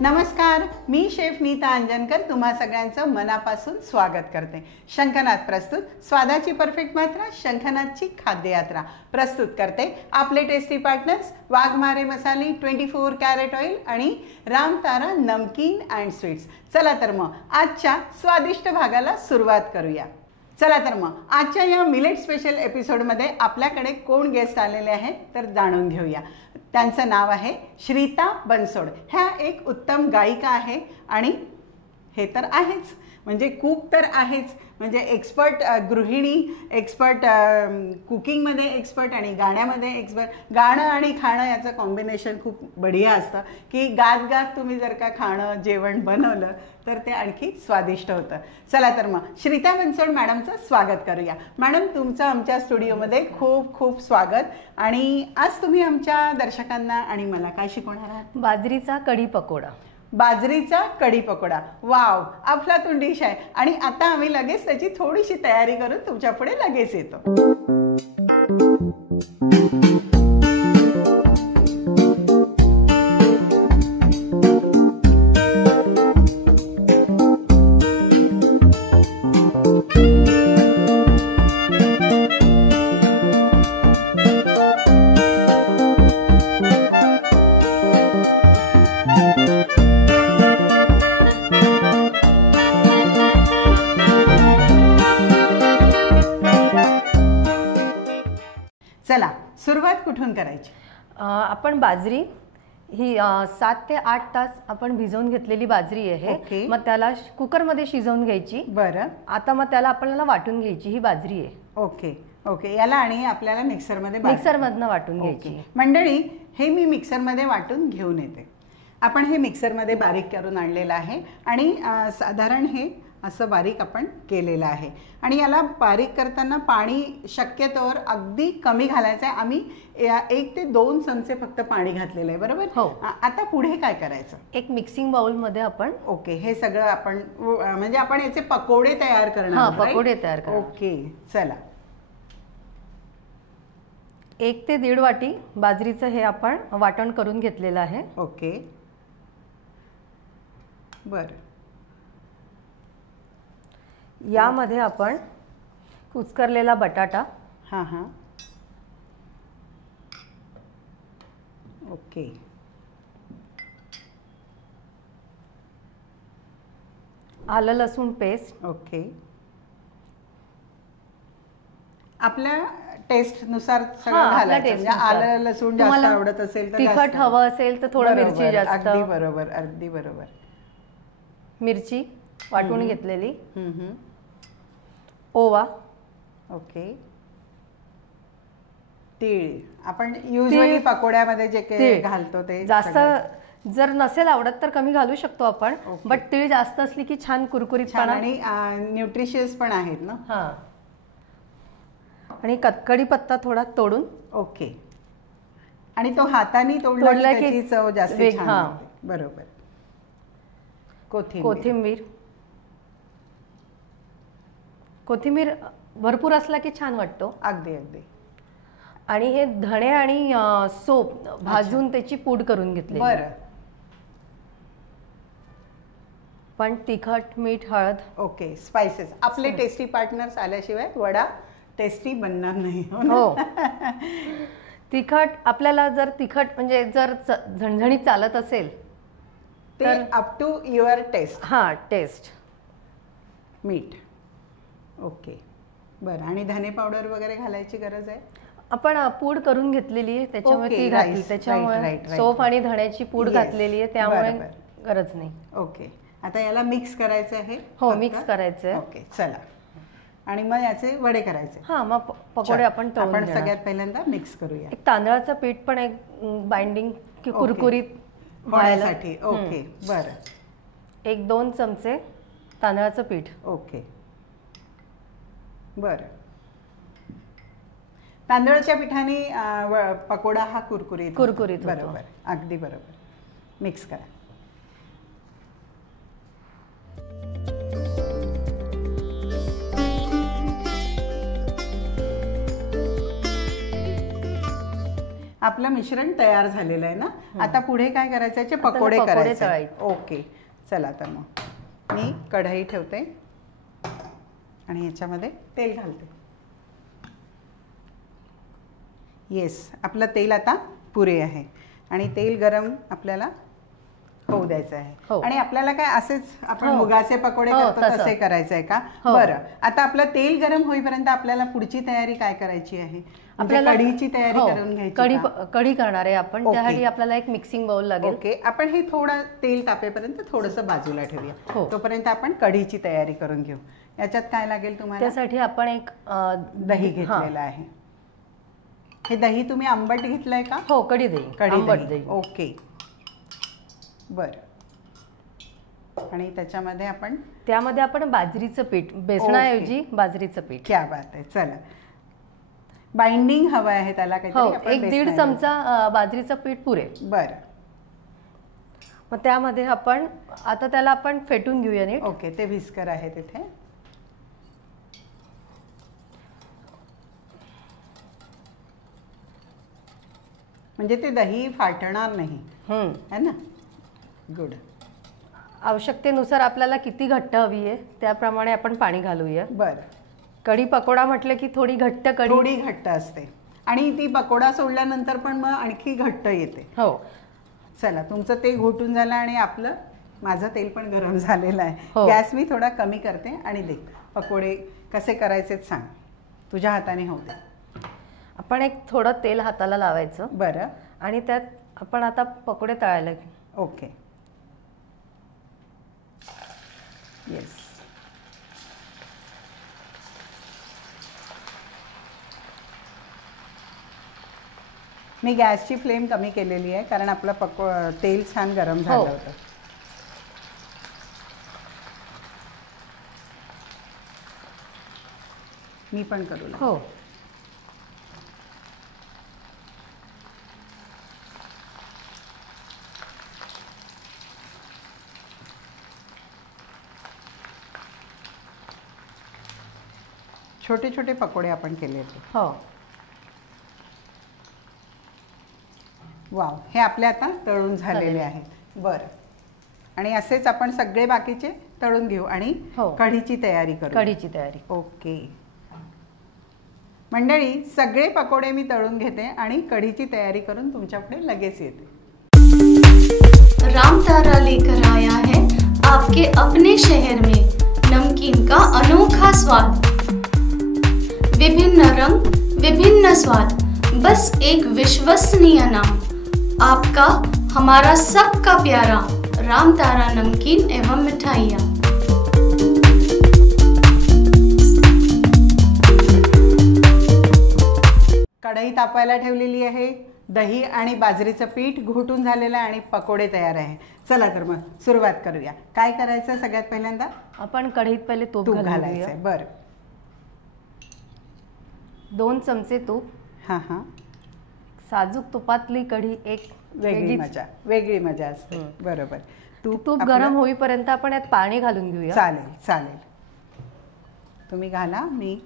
नमस्कार, मी शेफ नीता अंजनकर तुम्हा सगळ्यांचं मनापासून स्वागत करते। शंखनाद प्रस्तुत स्वादाची परफेक्ट मात्रा शंखनादची खाद्ययात्रा प्रस्तुत करते आपले टेस्टी पार्टनर्स वाघमारे मसाले 24 कॅरेट ऑइल आणि रामतारा नमकीन अँड स्वीट्स। चला तर मग आजच्या स्वादिष्ट भागाला सुरुवात करूया। चला तर मग आजच्या या मिलेट स्पेशल एपिसोडमध्ये आपल्याकडे कोण गेस्ट आलेले आहेत तर जाणून घेऊया। त्यांचं नाव आहे श्रीता बनसोड। ह्या एक उत्तम गायिका आहे आणि हे तर आहेच म्हणजे कुक तर आहेच, म्हणजे एक्सपर्ट गृहिणी, एक्सपर्ट कुकिंगमध्ये एक्सपर्ट आणि गाण्यामध्ये एक्सपर्ट। गाणं आणि खाणं याचं कॉम्बिनेशन खूप बढिया असतं की गात गात तुम्ही जर का खाणं जेवण बनवलं तर ते आणखी स्वादिष्ट होतं। चला तर मग श्रीता बनसोड मॅडमचं स्वागत करूया। मॅडम, तुमचं आमच्या स्टुडिओमध्ये खूप खूप स्वागत। आणि आज तुम्ही आमच्या दर्शकांना आणि मला काय शिकवणार आहात? बाजरीचा कढी पकोडा। बाजरीचा कढी पकोडा, वाव, अफलातून डिश आहे। आणि आता आम्ही लगेच त्याची थोडीशी तयारी करून तुमच्या पुढे लगेच येतो। चला सुरुवात कुठून करायची? आपण बाजरी ही 7 ते 8 तास आपण भिजवून घेतलेली बाजरी आहे। मग त्याला कुकर मध्ये शिजवून घ्यायची। बरं, आता मग त्याला आपल्याला वाटून घ्यायची ही बाजरी आहे। ओके ओके, याला आणि आपल्याला मिक्सर मधनं वाटून घ्यायची। मंडळी, हे मी मिक्सर मध्ये वाटून घेऊन येते। आपण हे मिक्सर मध्ये बारीक करून आणलेलं आहे आणि साधारण हे असं बारीक आपण केलेलं आहे। आणि याला बारीक करताना पाणी शक्यतोवर अगदी कमी घालायचं आहे। आम्ही 1 ते 2 चमचे फक्त पाणी घातलेलं आहे, बरोबर? हो। आता पुढे काय करायचं? एक मिक्सिंग बाउल मध्ये आपण हे सगळं आपण म्हणजे आपण याचे पकोडे तयार करणार आहोत। पकोडे तयार करणार। ओके, चला। 1 ते 1.5 वाटी बाजरीचं हे आपण वाटण करून घेतलेलं आहे। ओके, बरं। यामध्ये आपण कुस्करलेला बटाटा, हां हां, ओके, आलं लसूण पेस्ट, ओके, आपल्या टेस्ट नुसार सगळं घालायचं। म्हणजे आलं लसूण जास्त आवडत असेल तर तिखट हवं असेल तर थोडं मिरची जास्त। अगदी बरोबर, अगदी बरोबर। मिरची वाटून घेतलेली, ओवा, ओके, तीळ आपण युजली पकोड्यामध्ये जे काही घालतो ते जास्त जर नसेल आवडत तर कमी घालू शकतो आपण, बट तीळ जास्त असली की छान कुरकुरीतपणा आणि न्यूट्रिशियस पण आहेत ना। हां, आणि कढीपत्ता थोडा तोडून, ओके, आणि तो हाताने तोडला की त्याची चव जास्त छान येते, बरोबर। कोथिंबीर, कोथिंबीर भरपूर असला की छान वाटतो। अगदी अगदी। आणि हे धणे आणि सोप भाजून त्याची पूड करून घेतली। बरं, पण तिखट, मीठ, हळद, ओके, स्पाइसेस। आपले टेस्टी पार्टनर्स आल्याशिवाय वडा टेस्टी बनणार नाही। हो। तिखट आपल्याला जर तिखट म्हणजे जर झणझणीत चालत असेल तर अप टू युअर टेस्ट। हां, टेस्ट। मीठ, ओके, बरं। आणि धने पावडर वगैरे घालायची गरज आहे? आपण पूड करून घेतलेली आहे त्याच्यामुळे ती घातली, त्याच्यामुळे सोप आणि धण्याची पूड घातलेली आहे त्यामुळे गरज नाही। ओके, आता याला मिक्स करायचं आहे? हो, मिक्स करायचं आहे। ओके, चला। आणि मग याचे वडे करायचे? हां, मग पकोडे आपण सगळ्यात पहिल्यांदा मिक्स करूया। एक तांदळाचं पीठ पण एक बाइंडिंग कुरकुरीत होण्यासाठी, ओके, बरं। 1-2 चमचे तांदळाचं पीठ, ओके, बरं। तांदळाच्या पिठाने पकोडा हा कुरकुरीत बरोबर, अगदी बरोबर। मिक्स करा। आपलं मिश्रण तयार झालेलं आहे ना. आता पुढे काय करायचं याचे पकोडे करायचे. ओके चला तर मग मी कढई ठेवते आणि याच्यामध्ये तेल घालते. येस, आपलं तेल आता पुरे आहे आणि तेल गरम आपल्याला होऊ द्यायचं आहे. आणि आपल्याला काय असेच आपण मुगाचे पकोडे करतो तसे करायचं आहे का? बरं, आता आपलं तेल गरम होईपर्यंत आपल्याला पुढची तयारी काय करायची आहे? आपल्याला कढीची तयारी करून घ्यायची. कढी करणार आहे आपण, त्यासाठी आपल्याला एक मिक्सिंग बाउल लागेल. ओके, आपण हे थोडं तेल तापेपर्यंत थोडंसं बाजूला ठेवूया. तोपर्यंत आपण कढीची तयारी करून घेऊ. याच्यात काय लागेल तुम्हाला? त्यासाठी आपण एक दही घेतलेलं आहे. हे दही तुम्ही आंबट घेतलंय का? हो, कढी दही. ओके बर. आणि त्यामध्ये आपण बाजरीचं पीठ, बेसनाऐवजी बाजरीचं पीठ. क्या बात आहे. चला, बाइंडिंग हवं आहे त्याला काहीतरी. 1-1.5 चमचा बाजरीचं पीठ पुरेल. बरं, मग त्यामध्ये आपण आता त्याला आपण फेटून घेऊया नीट. ओके, ते व्हिस्कर आहे तिथे. म्हणजे ते दही फाटणार नाही है ना. गुड. आवश्यकतेनुसार आपल्याला किती घट्ट हवी आहे त्याप्रमाणे आपण पाणी घालूया. बरं. कढी पकोडा म्हटलं की थोडी घट्ट असते आणि ती पकोडा सोडल्यानंतर पण मग आणखी घट्ट येते. हो. चला, तुमचं तेल घोटून झालं आणि माझं तेल पण गरम झालेलं आहे. गॅस मी थोडा कमी करते आणि दे पकोडे कसे करायचे सांग. तुझ्या हाताने होते. आपण एक थोडं तेल हाताला लावायचं. बरं. आणि त्यात आपण आता पकोडे तळायला. ओके. येस. मी गॅसची फ्लेम कमी केलेली आहे कारण आपलं तेल छान गरम झालं होतं. मी पण करू लागले. हो. छोटे छोटे पकोडे आपण केले होते. हो. वाव, हे आपले आता तळून झालेले आहेत. बरं, आणि असेच आपण सगळे बाकीचे तळून घेऊ आणि कढीची तयारी करू. ओके मंडळी, सगळे पकोडे मी तळून घेते आणि कढीची तयारी करून तुमच्यापुढे लगेच येते. रामतारा लेकर आया है आपके अपने शहर में नमकीन का अनोखा स्वाद. विभिन्न रंग, विभिन्न स्वाद, बस एक विश्वसनीय नाम. आपका, हमारा, सबका प्यारा रामतारा नमकीन एवं मिठाइयाँ. कढई तापायला ठेवलेली आहे. दही आणि बाजरीचं पीठ घोटून झालेलं आहे आणि पकोडे तयार आहे. चला तर मग सुरुवात करूया. काय करायचं? सगळ्यात पहिल्यांदा आपण कढईत पहिले तूप घालायचं. बरं. 2 चमचे तूप. हां. साजूक तुपातली कढी एक वेगळी मजा असते. बरोबर. तूप गरम होईपर्यंत आपण यात पाणी घालून घेऊया. चालेल. तुम्ही घाला. मी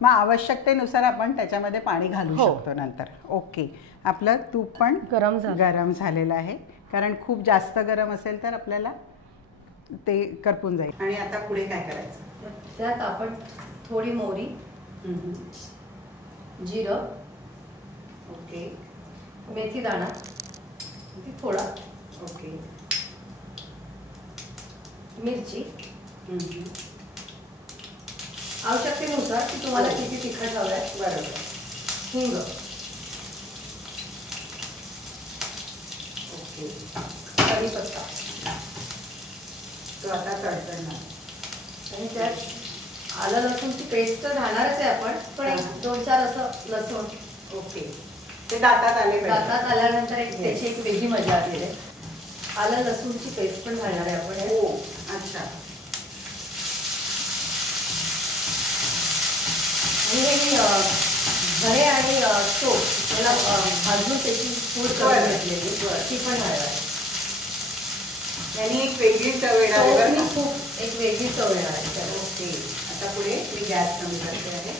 मग आवश्यकतेनुसार आपण त्याच्यामध्ये पाणी घालू शकतो नंतर. ओके. आपलं तूप पण गरम झालेलं आहे कारण खूप जास्त गरम असेल तर आपल्याला ते करपून जाईल. आणि आता पुढे काय करायचं? त्यात आपण थोडी मोहरी, जिरं, ओके, मेथी दाणा थोडा, ओके, मिरची आवश्यकतेनुसार की तुम्हाला किती तिखट हवं आहे. बरोबर. हिंग, ओके, कढीपत्ता, तो आता तडतडणार. आणि त्यात आलं लसूणची पेस्ट तर घालणारच आहे आपण, पण 1-4 असं लसूण. ओके. ते दातात आल्यानंतर त्याची एक वेगळी मजा आलेली आहे. आलं लसूणची पेस्ट पण घालणार आहे आपण. हो, अच्छा. आणि घरे आणि चोप याला भाजून त्याची पूड करून घेतलेली ती पण घालणार. यांनी एक वेगळी चव येणार आहे बरं का? खूप एक वेगळी चव येणार आहे. ओके, आता पुढे मी गॅस कमी करते आहे.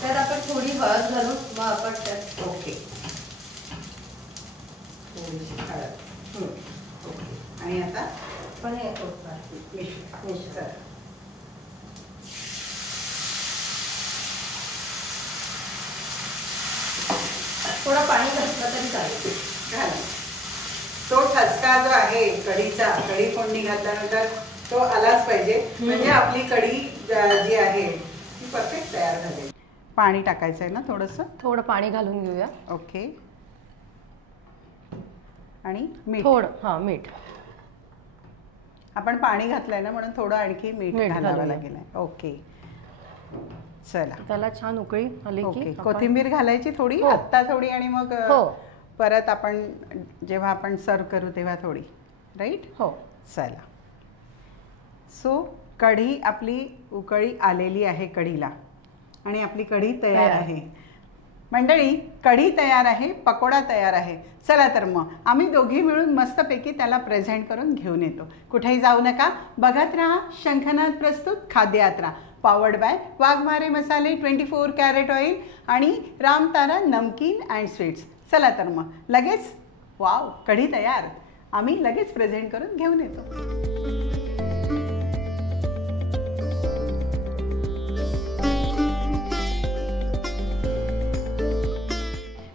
त्यात आपण थोडी हळद घालून मग आपण त्यात ओके, थोडीशी हळद. ओके, आणि आता पण हे मिक्स करा. थोडं पाणी घातलं तरी चालेल. घाला. तो ठसका जो आहे कढीचा, कढी फोडणी घातल्यानंतर तो आलाच पाहिजे, म्हणजे आपली कढी जी आहे ती परफेक्ट तयार झाली. पाणी टाकायचं आहे ना थोडंसं? थोडं पाणी घालून घेऊया. ओके, आणि मीठ. थोडं मीठ. आपण पाणी घातलंय ना म्हणून थोडं आणखी मीठ घालावं लागेल. ओके, चला. त्याला छान उकळी आली की कोथिंबीर घालायची थोडी आत्ता थोडी, आणि मग परत आपण जेव्हा आपण सर्व करू तेव्हा थोडी. राईट? हो. चला. सो कढी आपली उकळी आलेली आहे कढीला, आणि आपली कढी तयार आहे. मंडळी, कढी तयार आहे, पकोडा तयार आहे. चला तर मग आम्ही दोघी मिळून मस्तपैकी त्याला प्रेझेंट करून घेऊन येतो. कुठेही जाऊ नका, बघत राहा शंखनाद प्रस्तुत खाद्ययात्रा, पॉवर्ड बाय वाघमारे मसाले, 24 कॅरेट ऑइल आणि रामतारा नमकीन अँड स्वीट्स. चला तर मग लगेच, वाव, कढी तयार. आम्ही लगेच प्रेझेंट करून घेऊन येतो.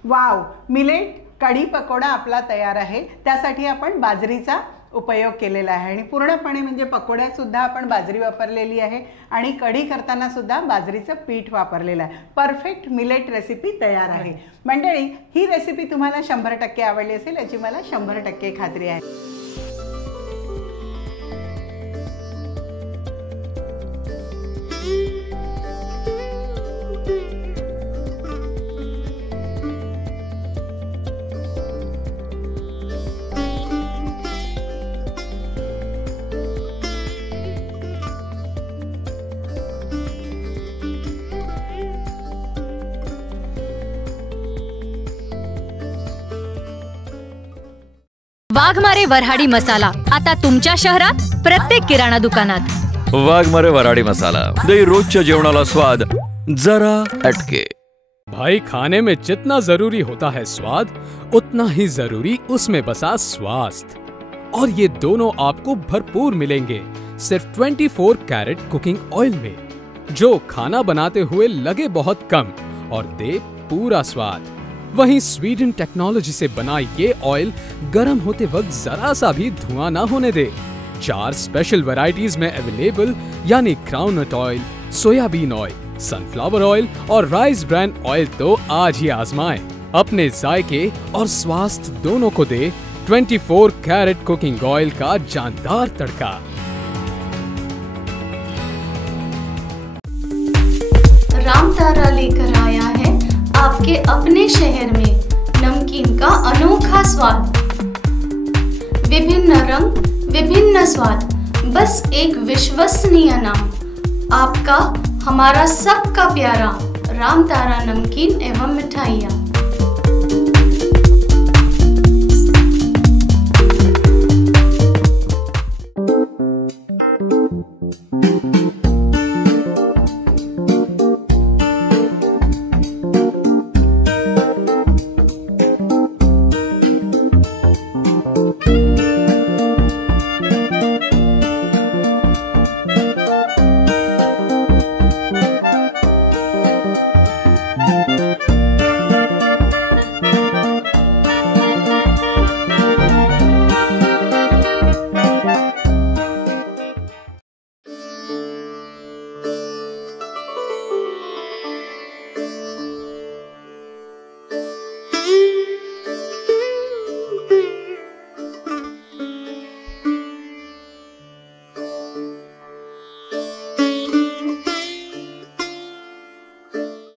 वाव, मिलेट कढी पकोडा आपला तयार आहे. त्यासाठी आपण बाजरीचा उपयोग केलेला आहे, आणि पूर्णपणे म्हणजे पकोड्यात सुद्धा आपण बाजरी वापरलेली आहे, आणि कढी करताना सुद्धा बाजरीचं पीठ वापरलेलं आहे. परफेक्ट मिलेट रेसिपी तयार आहे. मंडळी, ही रेसिपी तुम्हाला 100% आवडली असेल याची मला 100% खात्री आहे. वाघमारे वऱ्हाडी मसाला आता तुमच्या शहरात प्रत्येक किराणा दुकानात. वाघमारे वऱ्हाडी मसाला, दे रोजच्या जेवणाला स्वाद जरा हटके. भाई, खाने में जितना जरूरी होता है स्वाद, उतना ही जरूरी उसमें बसा स्वास्थ्य, और ये दोनों आपको भरपूर मिलेंगे सिर्फ 24 कैरेट कुकिंग ऑयल में, जो खाना बनाते हुए लगे बहुत कम और दे पूरा स्वाद. वहीं स्वीडन टेक्नोलॉजी से बना ये ऑयल गर्म होते वक्त जरा सा भी धुआं ना होने दे. 4 स्पेशल वैरायटीज में अवेलेबल, यानी groundnut oil, soybean oil, sunflower oil और राइस ब्रांड ऑयल. तो आज ही आजमाएं. अपने जायके और स्वास्थ्य दोनों को दे 24 कैरेट कुकिंग ऑयल का जानदार तड़का. रामतारा लेकर आया है आपके अपने शहर में नमकीन का अनोखा स्वाद. विभिन्न रंग, विभिन्न स्वाद, बस एक विश्वसनीय नाम. आपका, हमारा सबका प्यारा रामतारा नमकीन एवं मिठाइयाँ.